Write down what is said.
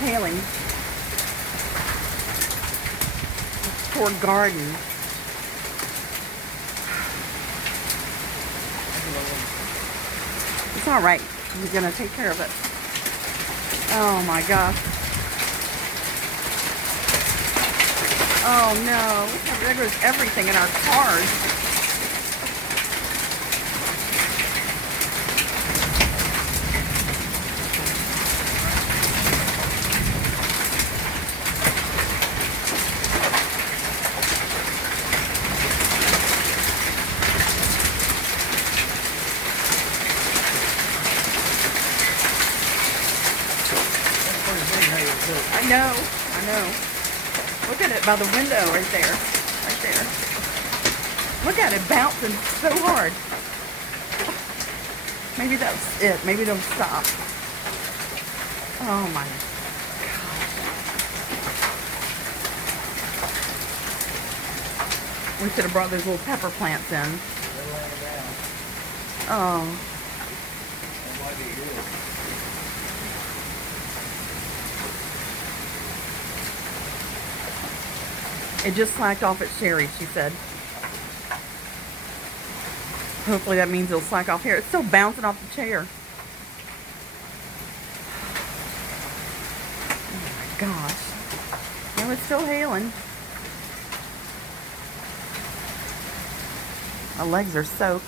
Hailing. Toward garden. It's all right. We're gonna take care of it. Oh my gosh. Oh no. There goes everything in our cars. I know. Look at it by the window right there. Right there. Look at it bouncing so hard. Maybe that's it. Maybe it'll stop. Oh my gosh. We should have brought those little pepper plants in. Oh. It just slacked off at Sherry, she said. Hopefully that means it'll slack off here. It's still bouncing off the chair. Oh my gosh. No, it's still hailing. My legs are soaked.